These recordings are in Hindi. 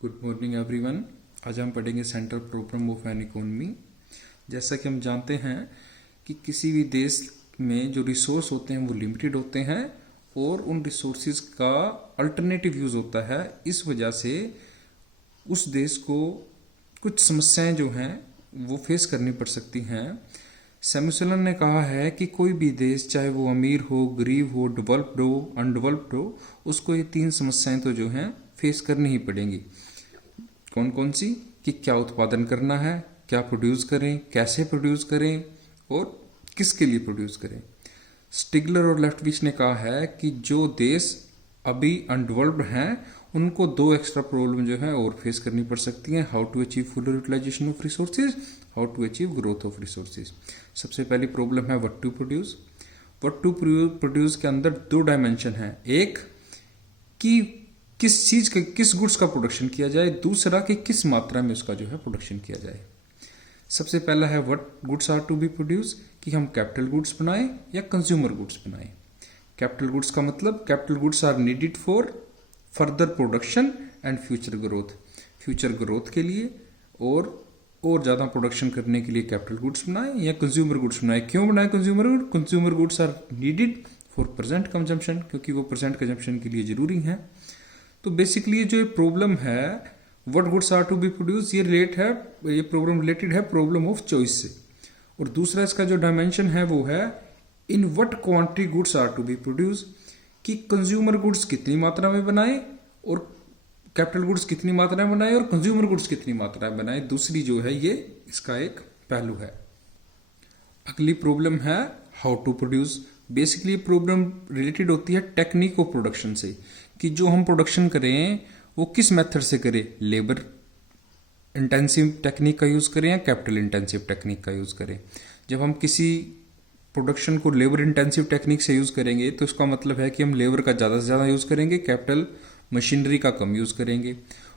Good morning everyone. आज हम पढ़ेंगे central problem of an economy. जैसा कि हम जानते हैं कि किसी भी देश में जो रिसोर्स होते हैं वो लिमिटेड होते हैं और उन रिसोर्सेज का अल्टरनेटिव यूज होता है। इस वजह से उस देश को कुछ समस्याएं जो हैं वो फेस करनी पड़ सकती हैं। सैमुअल ने कहा है कि कोई भी देश, चाहे वो अमीर हो, गरीब हो, डेवलप्ड हो, अनडेवलप्ड हो, उसको ये तीन समस्याएं तो जो हैं फेस करनी ही पड़ेंगी। कौन कौन सी? कि क्या उत्पादन करना है, क्या प्रोड्यूस करें, कैसे प्रोड्यूस करें और किसके लिए प्रोड्यूस करें। स्टिगलर और लेफ्टविच ने कहा है कि जो देश अभी अनडेवलप्ड हैं उनको दो एक्स्ट्रा प्रॉब्लम जो है और फेस करनी पड़ सकती हैं। How to achieve full utilization of resources, how to achieve growth of resources. सबसे पहली प्रॉब्लम है what to produce. What to produce के अंदर दो डायमेंशन है। एक कि किस चीज का, किस गुड्स का प्रोडक्शन किया जाए, दूसरा कि किस मात्रा में उसका जो है प्रोडक्शन किया जाए। सबसे पहला है what goods are to be produce, कि हम कैपिटल गुड्स बनाएं या कंज्यूमर गुड्स बनाएं। कैपिटल गुड्स का मतलब capital goods are needed for further production and future growth. Future growth के लिए और ज्यादा प्रोडक्शन करने के लिए कैपिटल गुड्स बनाएं या कंज्यूमर गुड्स बनाएं। क्यों बनाएं consumer goods? Consumer goods are needed for present consumption, क्योंकि वो प्रेजेंट कंजम्पशन के लिए जरूरी है। तो बेसिकली जो प्रॉब्लम है what goods are to be produce, ये प्रॉब्लम रिलेटेड है प्रॉब्लम ऑफ चॉइस से। और दूसरा इसका जो डायमेंशन है वो है in what quantity goods are to be produce, कि कंज्यूमर गुड्स कितनी मात्रा में बनाए और कैपिटल गुड्स कितनी मात्रा में बनाए और कंज्यूमर गुड्स कितनी मात्रा में बनाए। दूसरी जो है ये इसका एक पहलू है। अगली प्रॉब्लम है how to produce. Basically problem related होती है टेक्निक ऑफ प्रोडक्शन से, कि जो हम प्रोडक्शन करें वो किस मेथड से करें। लेबर इंटेंसिव टेक्निक का यूज करें या कैपिटल इंटेंसिव टेक्निक का यूज करें। जब हम किसी प्रोडक्शन को लेबर इंटेंसिव टेक्निक से यूज करेंगे तो इसका मतलब है कि हम लेबर का ज्यादा से ज्यादा यूज करेंगे, कैपिटल मशीनरी का कम यूज करेंगे।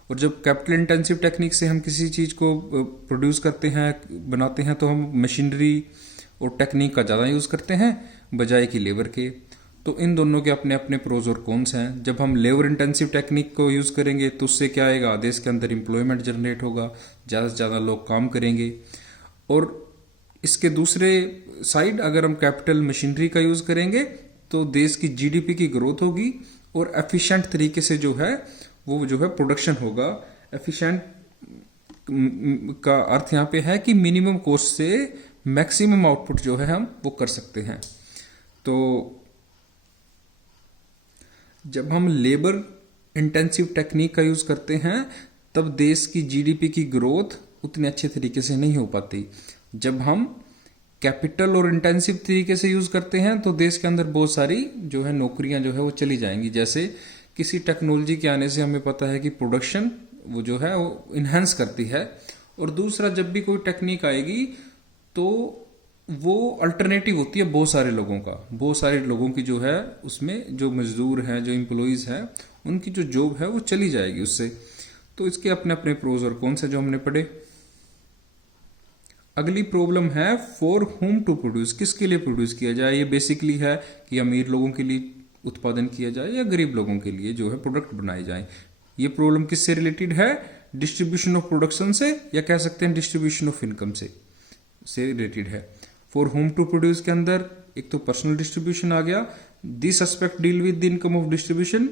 और जब कैपिटल इंटेंसिव टेक्निक से हम किसी चीज को प्रोड्यूस करते हैं, बनाते हैं, तो हम मशीनरी और टेक्निक का ज्यादा यूज करते हैं बजाय कि लेबर के। तो इन दोनों के अपने अपने प्रोज और कॉन्स हैं। जब हम लेबर इंटेंसिव टेक्निक को यूज करेंगे तो उससे क्या आएगा, देश के अंदर एम्प्लॉयमेंट जनरेट होगा, ज्यादा से ज्यादा लोग काम करेंगे। और इसके दूसरे साइड अगर हम कैपिटल मशीनरी का यूज करेंगे तो देश की जीडीपी की ग्रोथ होगी और एफिशिएंट तरीके से जो है वो जो है प्रोडक्शन होगा। एफिशिएंट का अर्थ यहाँ पे है कि मिनिमम कॉस्ट से मैक्सिमम आउटपुट जो है हम वो कर सकते हैं। तो जब हम लेबर इंटेंसिव टेक्निक का यूज करते हैं तब देश की जीडीपी की ग्रोथ उतने अच्छे तरीके से नहीं हो पाती। जब हम कैपिटल और इंटेंसिव तरीके से यूज करते हैं तो देश के अंदर बहुत सारी जो है नौकरियां जो है वो चली जाएंगी। जैसे किसी टेक्नोलॉजी के आने से हमें पता है कि प्रोडक्शन वो जो है वो इन्हेंस करती है। और दूसरा, जब भी कोई टेक्निक आएगी तो वो अल्टरनेटिव होती है बहुत सारे लोगों का। बहुत सारे लोगों की जो है उसमें जो मजदूर हैं, जो एम्प्लॉइज हैं, उनकी जो जॉब है वो चली जाएगी उससे। तो इसके अपने अपने प्रोज और कॉन्स है जो हमने पढ़े। अगली प्रॉब्लम है फॉर होम टू प्रोड्यूस, किसके लिए प्रोड्यूस किया जाए। ये बेसिकली है कि अमीर लोगों के लिए उत्पादन किया जाए या गरीब लोगों के लिए जो है प्रोडक्ट बनाए जाए। ये प्रॉब्लम किससे रिलेटेड है? डिस्ट्रीब्यूशन ऑफ प्रोडक्शन से, या कह सकते हैं डिस्ट्रीब्यूशन ऑफ इनकम से रिलेटेड है। फॉर होम टू प्रोड्यूस के अंदर एक तो पर्सनल डिस्ट्रीब्यूशन आ गया। This aspect deal with the income of distribution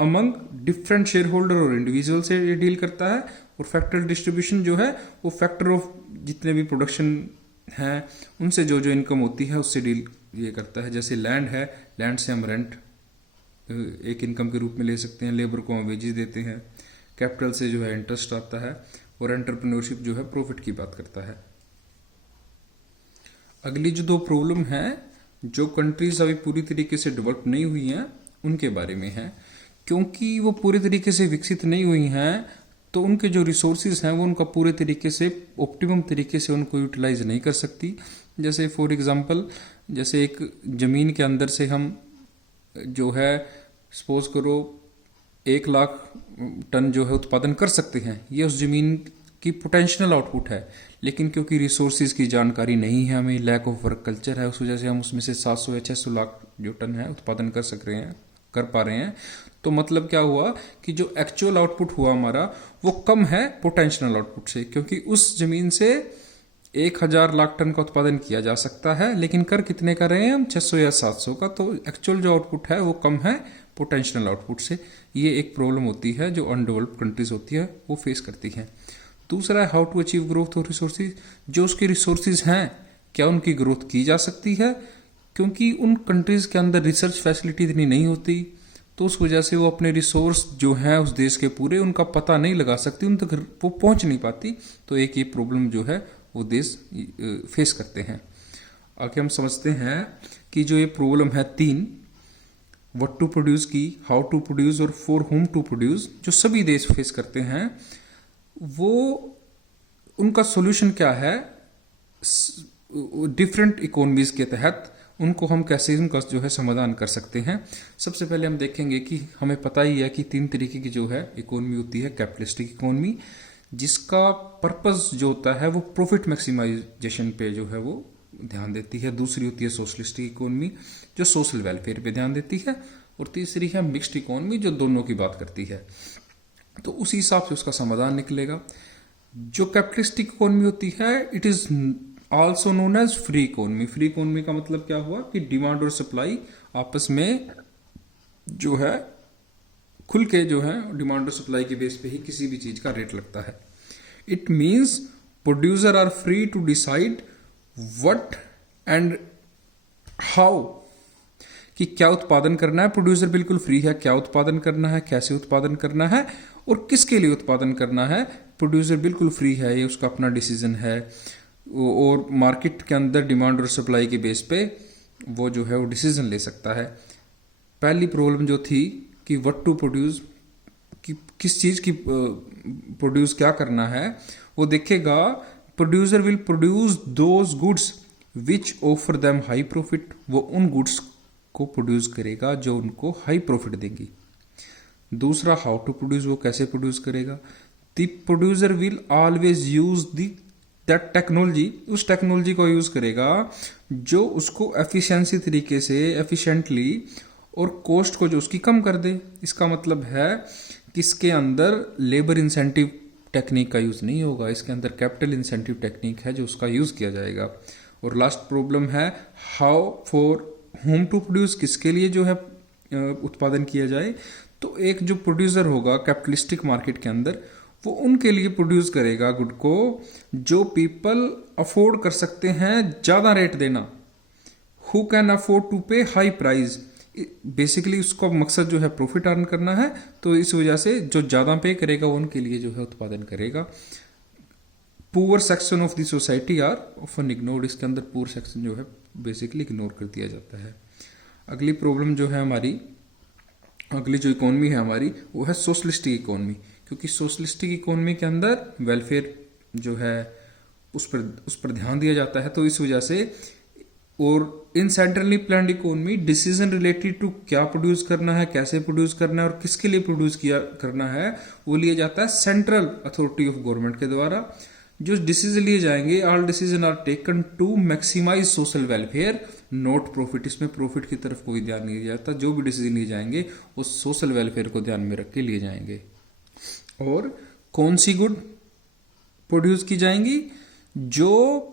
among different share holder और इंडिविजुअल से ये डील करता है। और फैक्टर डिस्ट्रीब्यूशन जो है वो फैक्टर ऑफ जितने भी प्रोडक्शन है उनसे जो जो इनकम होती है उससे डील ये करता है। जैसे लैंड है, लैंड से हम रेंट एक इनकम के रूप में ले सकते हैं, लेबर को हम वेजेस देते हैं, कैपिटल से जो है इंटरेस्ट आता है, और एंटरप्रेन्योरशिप जो है प्रॉफिट की बात करता है। अगली जो दो प्रॉब्लम है जो कंट्रीज अभी पूरी तरीके से डेवलप नहीं हुई हैं उनके बारे में है। क्योंकि वो पूरे तरीके से विकसित नहीं हुई हैं तो उनके जो रिसोर्सेज हैं वो उनका पूरे तरीके से ऑप्टिमम तरीके से उनको यूटिलाइज नहीं कर सकती। जैसे फॉर एग्जांपल, जैसे एक जमीन के अंदर से हम जो है सपोज करो 1 लाख टन जो है उत्पादन कर सकते हैं, ये उस जमीन की पोटेंशियल आउटपुट है। लेकिन क्योंकि रिसोर्सेज की जानकारी नहीं है, हमें लैक ऑफ वर्क कल्चर है, उस वजह से हम उसमें से 700 या 600 लाख जो टन है उत्पादन कर पा रहे हैं। तो मतलब क्या हुआ कि जो एक्चुअल आउटपुट हुआ हमारा वो कम है पोटेंशियल आउटपुट से, क्योंकि उस जमीन से 1000 लाख टन का उत्पादन किया जा सकता है, लेकिन कर कितने का रहे हैं हम, 600 या 700 का। तो एक्चुअल जो आउटपुट है वो कम है पोटेंशियल आउटपुट से। ये एक प्रॉब्लम होती है जो अनडेवलप्ड कंट्रीज होती है वो फेस करती हैं। दूसरा है how to achieve growth of resources. जो उसकी रिसोर्सेज हैं क्या उनकी ग्रोथ की जा सकती है, क्योंकि उन कंट्रीज के अंदर रिसर्च फैसिलिटी इतनी नहीं होती, तो उस वजह से वो अपने रिसोर्स जो हैं उस देश के पूरे उनका पता नहीं लगा सकती, उन तक वो पहुंच नहीं पाती। तो एक ये प्रॉब्लम जो है वो देश फेस करते हैं। आगे हम समझते हैं कि जो ये प्रॉब्लम है 3, व्हाट टू प्रोड्यूस की, हाउ टू प्रोड्यूस और फॉर होम टू प्रोड्यूस, जो सभी देश फेस करते हैं, वो उनका सॉल्यूशन क्या है डिफरेंट इकोनॉमीज के तहत, उनको हम कैसे उनका जो है समाधान कर सकते हैं। सबसे पहले हम देखेंगे कि हमें पता ही है कि 3 तरीके की जो है इकोनॉमी होती है। कैपिटलिस्टिक इकोनॉमी, जिसका पर्पस जो होता है वो प्रॉफिट मैक्सिमाइजेशन पे जो है वो ध्यान देती है। दूसरी होती है सोशलिस्टिक इकोनॉमी, जो सोशल वेलफेयर पे ध्यान देती है। और तीसरी है मिक्स्ड इकोनॉमी, जो दोनों की बात करती है। तो उसी हिसाब से उसका समाधान निकलेगा। जो कैपिटलिस्टिक इकोनॉमी होती है, it is also known as free economy. Free economy का मतलब क्या हुआ कि डिमांड और सप्लाई आपस में जो है खुल के जो है डिमांड और सप्लाई के बेस पे ही किसी भी चीज का रेट लगता है। It means producer are free to decide what and how, कि क्या उत्पादन करना है। प्रोड्यूसर बिल्कुल फ्री है, क्या उत्पादन करना है, कैसे उत्पादन करना है और किसके लिए उत्पादन करना है, प्रोड्यूसर बिल्कुल फ्री है, ये उसका अपना डिसीजन है। और मार्केट के अंदर डिमांड और सप्लाई के बेस पे वो जो है वो डिसीजन ले सकता है। पहली प्रॉब्लम जो थी कि व्हाट टू प्रोड्यूस, कि किस चीज की प्रोड्यूस क्या करना है, वो देखेगा producer will produce those goods which offer them high profit. वो उन गुड्स को प्रोड्यूस करेगा जो उनको हाई प्रॉफिट देंगी। दूसरा हाउ टू प्रोड्यूस, वो कैसे प्रोड्यूस करेगा। The producer will always use that technology, उस टेक्नोलॉजी को यूज करेगा जो उसको एफिशिएंसी तरीके से एफिशिएंटली और कॉस्ट को जो उसकी कम कर दे। इसका मतलब है कि इसके अंदर लेबर इंसेंटिव टेक्निक का यूज नहीं होगा, इसके अंदर कैपिटल इंसेंटिव टेक्निक है जो उसका यूज किया जाएगा। और लास्ट प्रॉब्लम है how for whom to produce, किसके लिए जो है उत्पादन किया जाए। तो एक जो प्रोड्यूसर होगा कैपिटलिस्टिक मार्केट के अंदर, वो उनके लिए प्रोड्यूस करेगा गुड को जो पीपल अफोर्ड कर सकते हैं ज्यादा रेट देना, हु कैन अफोर्ड टू पे हाई प्राइस। बेसिकली उसका मकसद जो है प्रॉफिट अर्न करना है, तो इस वजह से जो ज्यादा पे करेगा वो उनके लिए जो है उत्पादन करेगा। Poor section of the society are often ignored, इसके अंदर पुअर सेक्शन जो है बेसिकली इग्नोर कर दिया जाता है। अगली प्रॉब्लम जो है हमारी, अगली जो इकोनॉमी है हमारी वो है सोशलिस्टिक इकोनॉमी, क्योंकि सोशलिस्टिक इकोनॉमी के अंदर वेलफेयर जो है उस पर ध्यान दिया जाता है। तो इस वजह से, और in centrally planned economy decision related to क्या प्रोड्यूस करना है, कैसे प्रोड्यूस करना है और किसके लिए प्रोड्यूस किया करना है, वो लिया जाता है सेंट्रल अथॉरिटी ऑफ गवर्नमेंट के द्वारा। जो डिसीजन लिए जाएंगे, all decision are taken to maximize social welfare not profit. इसमें प्रॉफिट की तरफ कोई ध्यान नहीं दिया जाता। जो भी डिसीजन लिए जाएंगे वो सोशल वेलफेयर को ध्यान में रख के लिए जाएंगे। और कौन सी गुड प्रोड्यूस की जाएंगी, जो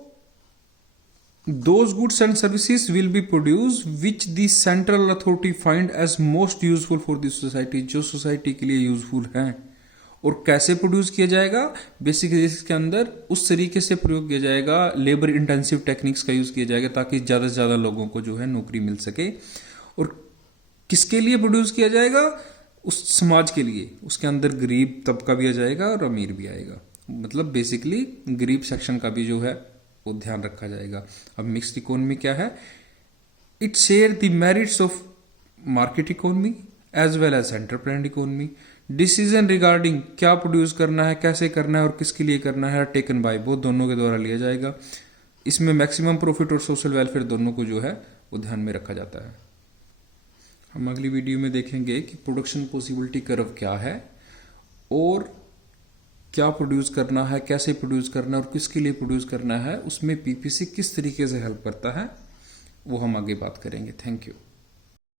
those goods and services will be produced which the central authority find as most useful for the society, जो सोसाइटी के लिए यूजफुल हैं। और कैसे प्रोड्यूस किया जाएगा, बेसिकली इसके अंदर उस तरीके से प्रयोग किया जाएगा, लेबर इंटेंसिव टेक्निक्स का यूज किया जाएगा ताकि ज्यादा से ज्यादा लोगों को जो है नौकरी मिल सके। और किसके लिए प्रोड्यूस किया जाएगा, उस समाज के लिए। उसके अंदर गरीब तबका भी आ जाएगा और अमीर भी आएगा, मतलब बेसिकली गरीब सेक्शन का भी जो है वो ध्यान रखा जाएगा। अब मिक्स्ड इकोनॉमी क्या है, it share the merits of market economy as well as entrepreneur economy. Decision regarding क्या प्रोड्यूस करना है, कैसे करना है और किसके लिए करना है, टेकन बाय बोथ, दोनों के द्वारा लिया जाएगा। इसमें मैक्सिमम प्रॉफिट और सोशल वेलफेयर दोनों को जो है वो ध्यान में रखा जाता है। हम अगली वीडियो में देखेंगे कि प्रोडक्शन पॉसिबिलिटी कर्व क्या है और क्या प्रोड्यूस करना है, कैसे प्रोड्यूस करना है और किसके लिए प्रोड्यूस करना है, उसमें पीपीसी किस तरीके से हेल्प करता है, वो हम आगे बात करेंगे। Thank you.